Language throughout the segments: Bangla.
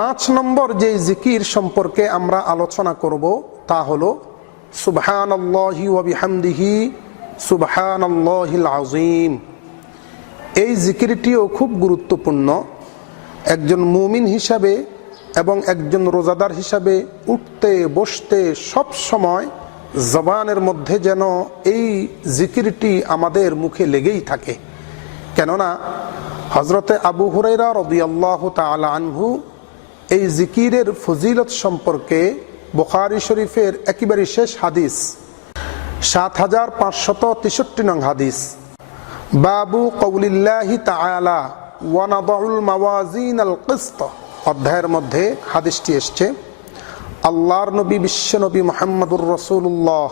পাঁচ নম্বর যে জিকির সম্পর্কে আমরা আলোচনা করব, তা হল সুবহান আল্লাহি ওয়াবিহামদিহি সুবহান আল্লাহিল আজিম এই জিকিরটিও খুব গুরুত্বপূর্ণ। একজন মুমিন হিসাবে এবং একজন রোজাদার হিসাবে উঠতে, বসতে সব সময় জবানের মধ্যে যেন এই জিকিরটি আমাদের মুখে লেগেই থাকে। কেননা হজরতে আবু হুরাইরা রদিয়াল্লাহ তালা আনহু এই জিকিরের ফজিলত সম্পর্কে বুখারি শরীফের একেবারে শেষ হাদিস সাত হাজার পাঁচশত তেষট্টি নং হাদিস। বাবু কৌলিল্লাহি তাআলা ওয়ানাদাউল মাওয়াজিন আল কিসত। অধ্যায়ের মধ্যে হাদিসটি এসছে, আল্লাহর নবী, বিশ্ব নবী মোহাম্মদুর রসুল্লাহ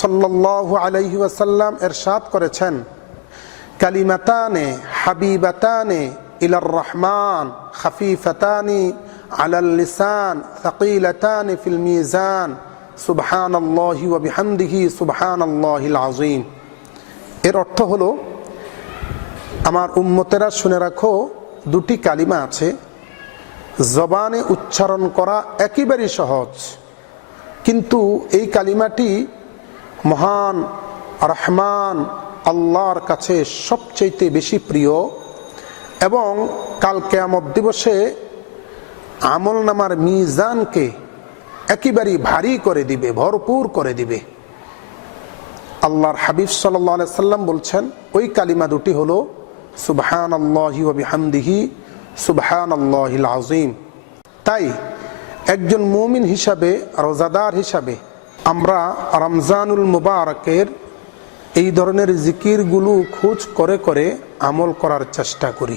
সাল্লাল্লাহু আলাইহি ওয়াসাল্লাম এরশাদ করেছেন, কালিমাতানে হাবিবাতানে ইলার রহমান, খাফিফাতানি আলাল লিসান সাকিলাতানি ফিল মিজান। সুবহানাল্লাহি ওয়া বিহামদিহি সুবহানাল্লাহিল আযীম। এর অর্থ হলো, আমার উম্মতেরা শুনে রাখো, দুটি কালিমা আছে। জবানে উচ্চারণ করা একেবারেই সহজ। কিন্তু এই কালিমাটি মহান রহমান আল্লাহর কাছে সবচেয়ে বেশি প্রিয় এবং কাল কেয়ামত দিবসে আমল নামার মিজানকে একেবারেই ভারী করে দিবে, ভরপুর করে দিবে। আল্লাহর হাবিব সাল্লাহ সাল্লাম বলছেন, ওই কালিমা দুটি হলো সুবহান আল্লাহি হামদিহি সুবহান আল্লাহিল আজিম তাই একজন মুমিন হিসাবে, রোজাদার হিসাবে, আমরা রমজানুল মুবারকের এই ধরনের জিকিরগুলো খোঁজ করে করে আমল করার চেষ্টা করি।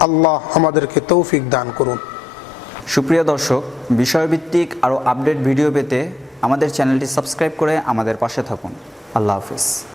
আল্লাহ আমাদেরকে তৌফিক দান করুন। সুপ্রিয় দর্শক, বিষয়ভিত্তিক আরও আপডেট ভিডিও পেতে আমাদের চ্যানেলটি সাবস্ক্রাইব করে আমাদের পাশে থাকুন। আল্লাহ হাফিজ।